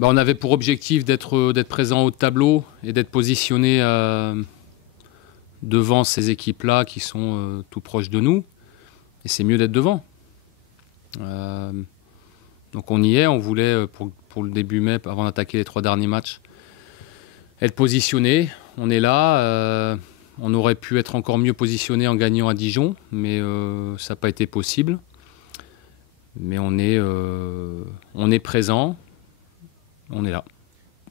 On avait pour objectif d'être présent au tableau et d'être positionné devant ces équipes-là qui sont tout proches de nous. Et c'est mieux d'être devant. Donc on y est, on voulait pour le début mai, avant d'attaquer les 3 derniers matchs, être positionné. On est là. On aurait pu être encore mieux positionné en gagnant à Dijon, mais ça n'a pas été possible. Mais on est présent, on est là.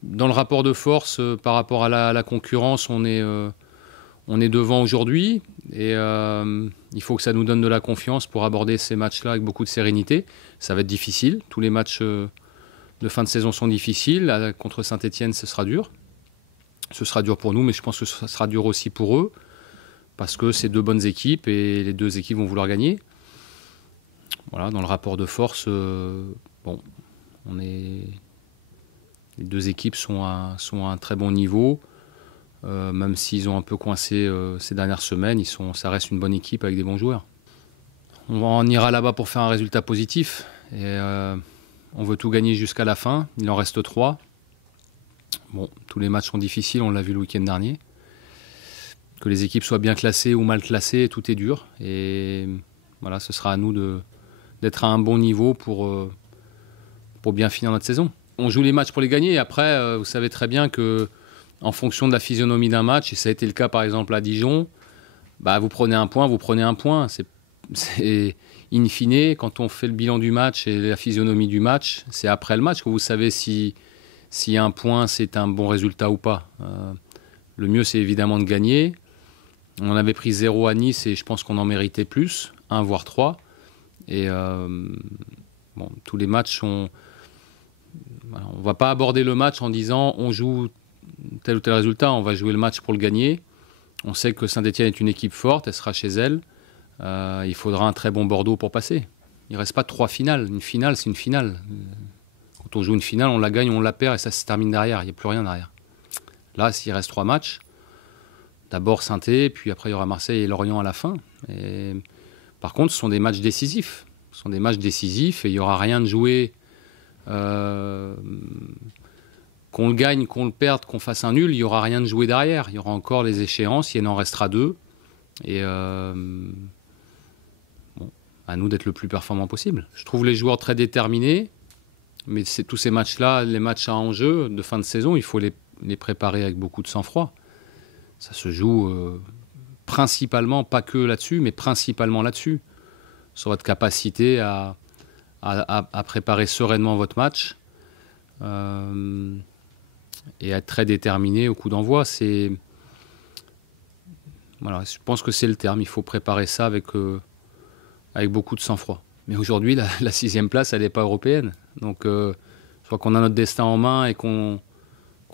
Dans le rapport de force par rapport à la concurrence, on est devant aujourd'hui et il faut que ça nous donne de la confiance pour aborder ces matchs-là avec beaucoup de sérénité. Ça va être difficile, tous les matchs de fin de saison sont difficiles. Là, contre Saint-Etienne, ce sera dur. Ce sera dur pour nous, mais je pense que ce sera dur aussi pour eux parce que c'est 2 bonnes équipes et les 2 équipes vont vouloir gagner. Voilà, dans le rapport de force, les 2 équipes sont à un très bon niveau. Même s'ils ont un peu coincé ces dernières semaines, ça reste une bonne équipe avec des bons joueurs. On ira là-bas pour faire un résultat positif. Et, on veut tout gagner jusqu'à la fin. Il en reste 3. Bon, tous les matchs sont difficiles, on l'a vu le week-end dernier. Que les équipes soient bien classées ou mal classées, tout est dur. Et voilà, ce sera à nous d'être à un bon niveau pour bien finir notre saison. On joue les matchs pour les gagner. Et après, vous savez très bien que en fonction de la physionomie d'un match, et ça a été le cas par exemple à Dijon, vous prenez un point, vous prenez un point. C'est in fine, quand on fait le bilan du match et la physionomie du match, c'est après le match que vous savez si un point c'est un bon résultat ou pas. Le mieux c'est évidemment de gagner. On avait pris 0 à Nice et je pense qu'on en méritait plus, 1 voire 3. Et tous les matchs sont... Voilà, on ne va pas aborder le match en disant on joue tel ou tel résultat, on va jouer le match pour le gagner. On sait que Saint-Etienne est une équipe forte, elle sera chez elle. Il faudra un très bon Bordeaux pour passer. Il ne reste pas 3 finales. Une finale, c'est une finale. Quand on joue une finale, on la gagne, on la perd et ça se termine derrière. Il n'y a plus rien derrière. Là, s'il reste 3 matchs, d'abord Saint-Etienne, puis après il y aura Marseille et Lorient à la fin. Et, par contre, ce sont des matchs décisifs. Ce sont des matchs décisifs et il n'y aura rien de joué. Qu'on le gagne, qu'on le perde, qu'on fasse un nul, il n'y aura rien de joué derrière. Il y aura encore les échéances, il en restera 2. Et à nous d'être le plus performant possible. Je trouve les joueurs très déterminés, mais tous ces matchs-là, les matchs à enjeu de fin de saison, il faut les préparer avec beaucoup de sang-froid. Ça se joue principalement, pas que là-dessus, mais principalement là-dessus. Sur votre capacité à préparer sereinement votre match et à être très déterminé au coup d'envoi. Voilà, je pense que c'est le terme. Il faut préparer ça avec beaucoup de sang-froid. Mais aujourd'hui, la 6e place, elle n'est pas européenne. Donc, je crois qu'on a notre destin en main et qu'on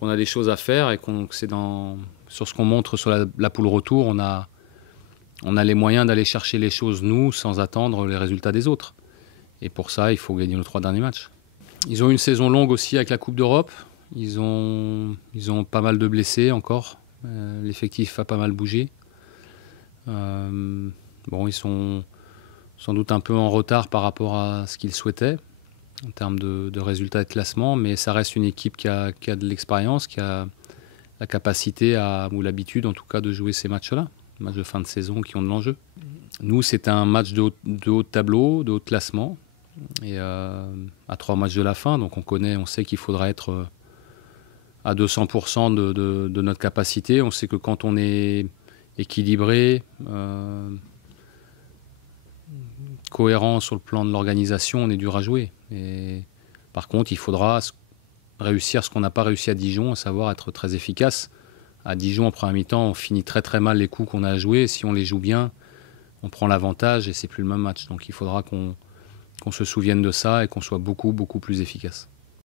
a des choses à faire et sur ce qu'on montre sur la poule retour, on a les moyens d'aller chercher les choses, nous, sans attendre les résultats des autres. Et pour ça, il faut gagner nos 3 derniers matchs. Ils ont une saison longue aussi avec la Coupe d'Europe. Ils ont pas mal de blessés encore. L'effectif a pas mal bougé. Ils sont sans doute un peu en retard par rapport à ce qu'ils souhaitaient en termes de résultats et de classement, mais ça reste une équipe qui a de l'expérience, qui a la capacité ou l'habitude en tout cas de jouer ces matchs-là, matchs de fin de saison qui ont de l'enjeu. Nous, c'est un match de haut de tableau, de haut de classement, et à 3 matchs de la fin, donc on sait qu'il faudra être à 200% de notre capacité. On sait que quand on est équilibré, cohérent sur le plan de l'organisation, on est dur à jouer. Et par contre, il faudra réussir ce qu'on n'a pas réussi à Dijon, à savoir être très efficace. À Dijon, en première mi-temps, on finit très très mal les coups qu'on a à jouer. Si on les joue bien, on prend l'avantage et c'est plus le même match. Donc il faudra qu'on se souvienne de ça et qu'on soit beaucoup beaucoup plus efficace.